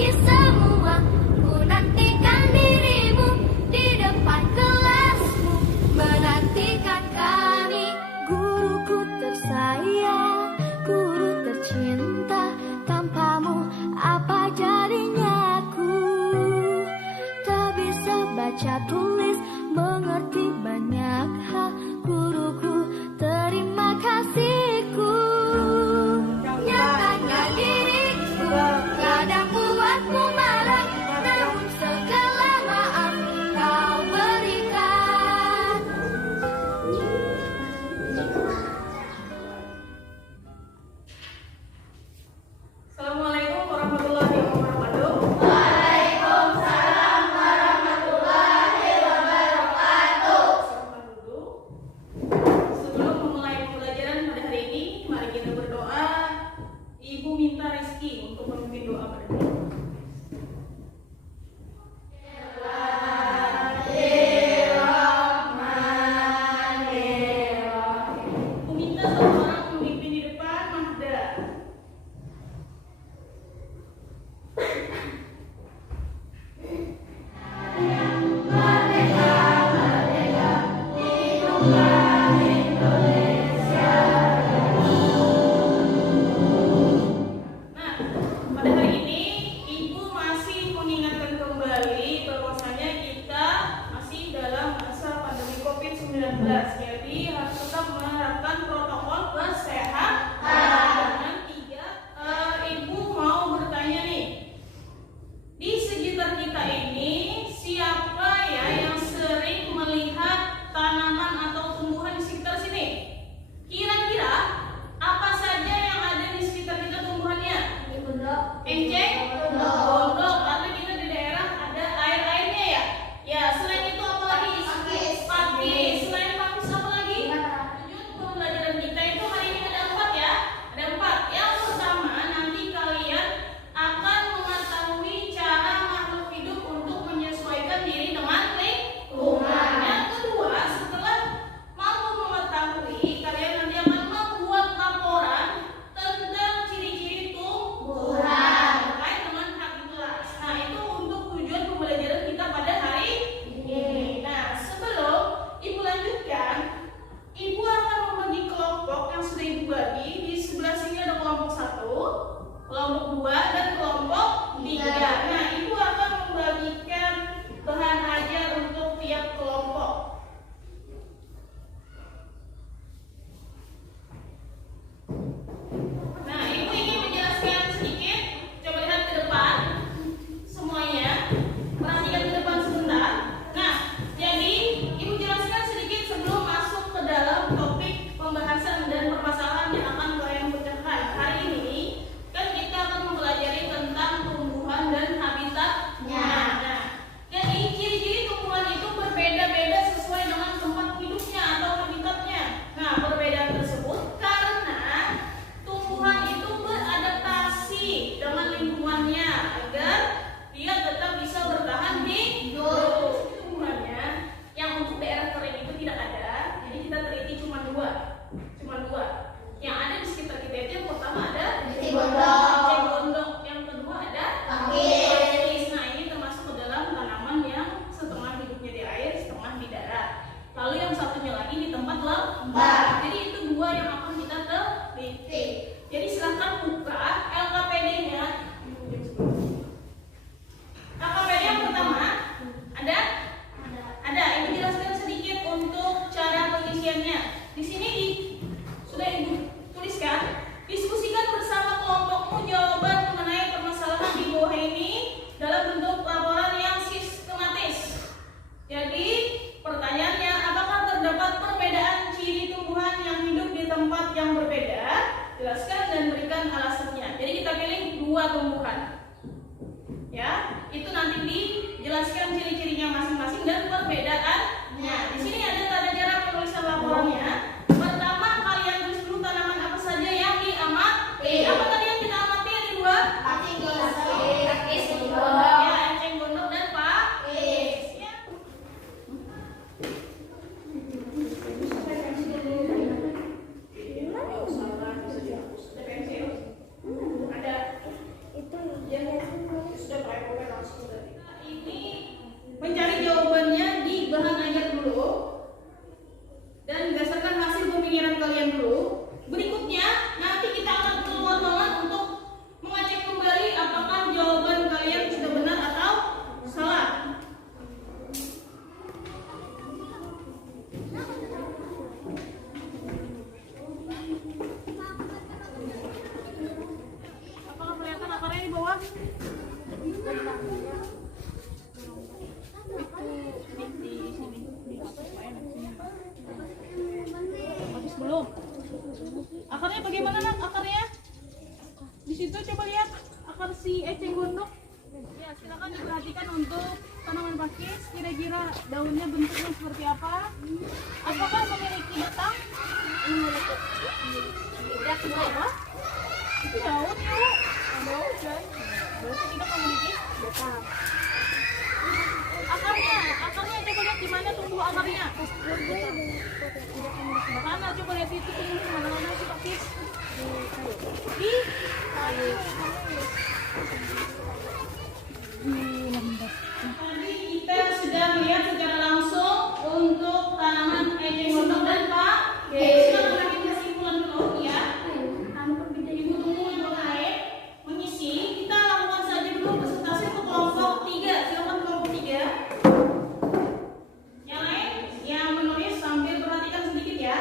pagi semua, ku nantikan dirimu di depan kelasmu, menantikan kami. Guruku tersayang, guru tercinta, tanpamu apa jadinya aku? Tak bisa baca tulis, mengerti banyak hal. Guruku, terima kasihku. Nyatakan diriku, kadang buatmu perhatikan untuk tanaman pakis, kira-kira daunnya bentuknya seperti apa? Apakah memiliki batang? Tidak semua. Itu daun yuk. Daun kan? Berarti tidak memiliki Batang. akarnya. Akarnya coba lihat di mana tumbuh akarnya. Mana coba lihat itu tumbuh di mana sih pakis? Di kayu. Tadi kita sudah melihat secara langsung untuk tanaman eceng gondok dan pakis. Silakan bagi kesimpulan dulu ya. Ibu tunggu ibu Ae mengisi. Kita lakukan saja dulu presentasi untuk kelompok 3. Silakan kelompok 3. Yang lain yang menulis sambil perhatikan sedikit ya.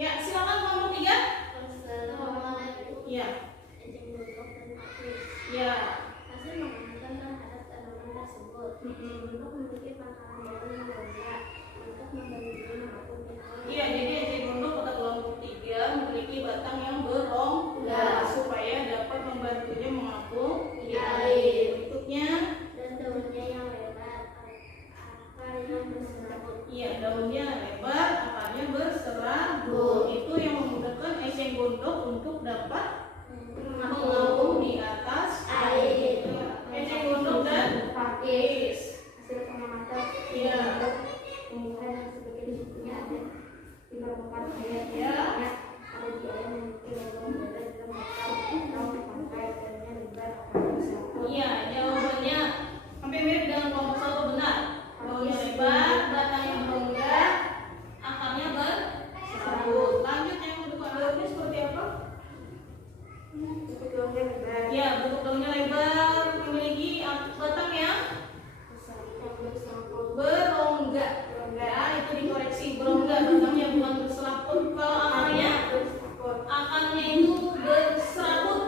Ya, silakan kelompok 3. Ya. Ya. Hasil mengamankan terhadap tanaman tersebut. Untuk memiliki makanan daun yang banyak untuk membagi maupun Iya, jadi eceng gondok pada kelompok 3 memiliki batang yang berongga supaya dapat membantunya mengapung di air. Bentuknya dan daunnya yang lebar, akar yang berserabut. iya, daunnya lebar, akarnya berserabut. Itu yang memudahkan eceng gondok untuk dapat mengapung di atas air. Eceng gondok dan pakis. Hasil pengamatan Iya. tumbuhan yang sebagai bentuknya ada di permukaan air. Ya. Ada di air memiliki lubang berada dalam bakal atau pantai daunnya lebar, akarnya bersatu. Iya, jawabannya hampir mirip dengan kelompok 1 benar. Daunnya lebar, batangnya berongga, akarnya berserabut. Lanjut yang kedua, daunnya seperti apa? Bentuk daunnya lebar, Ya, bentuk daunnya lebar, memiliki batang yang berserabut. berongga. Ya, itu dikoreksi berongga, batangnya bukan berserabut. Kalau akarnya itu berserabut.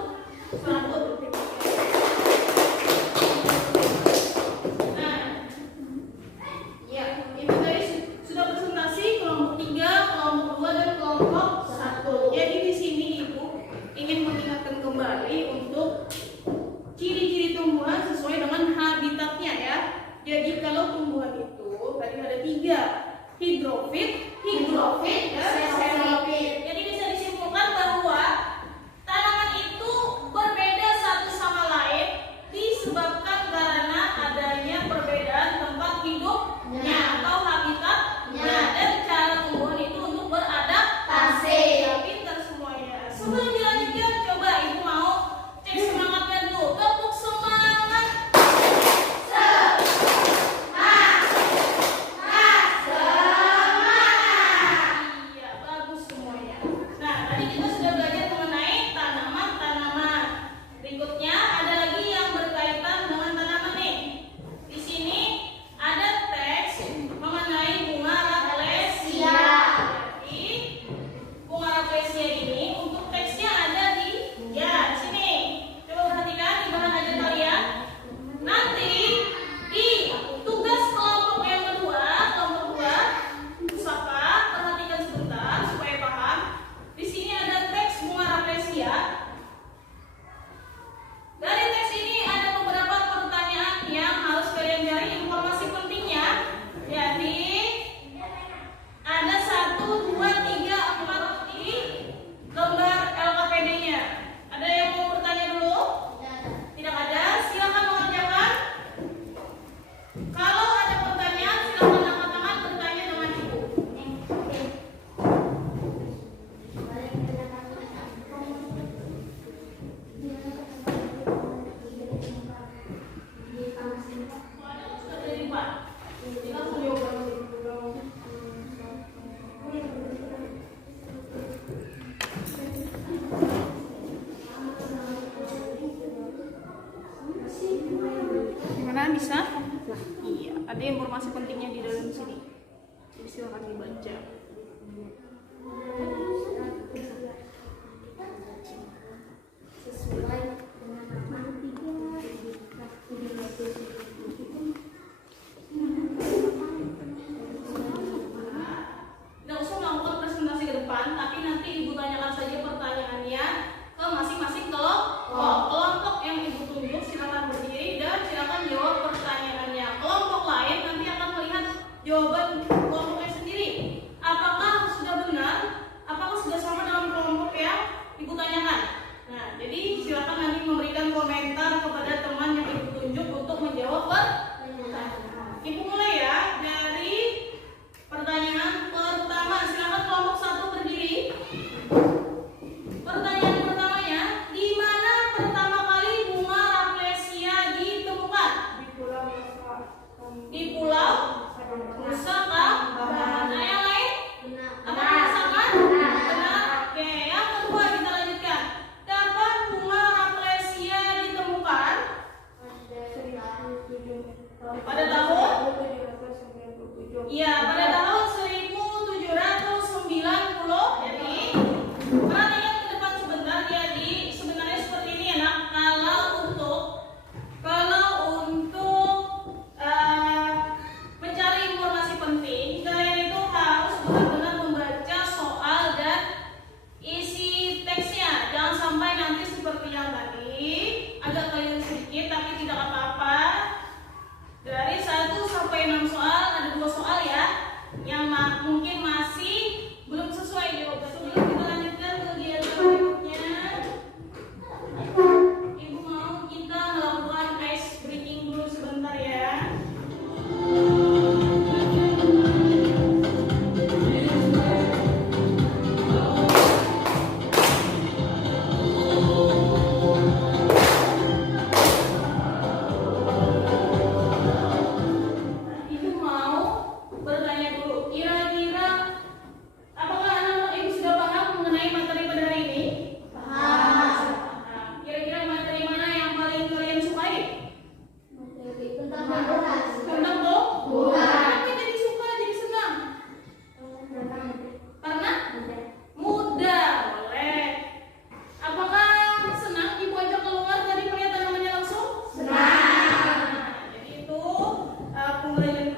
Serabut. Nah, ya, itu tadi sudah presentasi kelompok 3, kelompok 2 dan kelompok 1. Jadi di sini Ibu ingin mengingatkan kembali untuk ciri-ciri tumbuhan sesuai dengan habitatnya ya. Jadi kalau tumbuhan itu tadi ada 3, hidrofit, dan xerofit. Jadi bisa disimpulkan bahwa tanaman itu berbeda satu sama lain disebabkan karena adanya perbedaan tempat hidupnya atau habitatnya dan cara tumbuhan itu untuk beradaptasi. Ya, pintar semuanya. Sebelum dilanjutkan, coba Ibu mau cek semangatnya dulu. Tepuk semangat. Iya, bagus semuanya. Nah, tadi kita sudah belajar mengenai tanaman-tanaman. Berikutnya ada lagi yang berkaitan dengan tanaman nih. Di sini ada teks mengenai bunga rafflesia. Jadi bunga rafflesia ini untuk teksnya ada di sini. Coba perhatikan di bahan ajar kalian. Nanti di tugas kelompok yang kedua, kelompok 2, pusaka, perhatikan sebentar supaya paham. Di sini ada teks bunga rafflesia. Dari teks ini ada beberapa pertanyaan yang harus kalian cari informasi pentingnya. Jadi ada 1, 2, 3, 4 di lembar LKPD-nya. Ada yang mau bertanya dulu? Tidak ada, silakan mengerjakan. Kalau ada pertanyaan, silakan angkat tangan bertanya dengan Ibu. Soalnya sudah dari Pak. Jadi langsung jawaban. Gimana bisa? Iya, ada informasi pentingnya di dalam sini. Jadi silakan dibaca. Sesuai dengan nama Tidak usah melakukan presentasi ke depan, tapi nanti Ibu tanyakan saja pertanyaannya ke masing-masing kelompok. Kelompok yang Ibu tunjuk silakan berdiri dan silakan jawab pertanyaan. Pada tahun? 1797. Iya, pada tahun 1790. Jadi perhatikan ke depan sebentar. Jadi sebenarnya seperti ini ya nak. Kalau untuk mencari informasi penting, kalian itu harus benar-benar membaca soal dan isi teksnya. Jangan sampai nanti seperti yang tadi agak keliru sedikit, tapi tidak apa-apa. Dari 1 sampai 6 soal ada 2 soal ya yang mungkin masih belum sesuai jawaban. Sebelum kita lanjutkan kegiatan berikutnya, Ibu mau kita melakukan ice breaking dulu sebentar ya. Ibu mau bertanya dulu, kira-kira apakah anak-anak ibu sudah paham mengenai materi pada hari ini? Paham. Kira-kira materi mana yang paling kalian sukai? Tentang beras. Tentang tuh? Kenapa jadi suka, jadi senang? Karena mudah, boleh. Apakah senang ibu ajak keluar tadi melihat tanamannya langsung? Senang. Jadi itu pembelajaran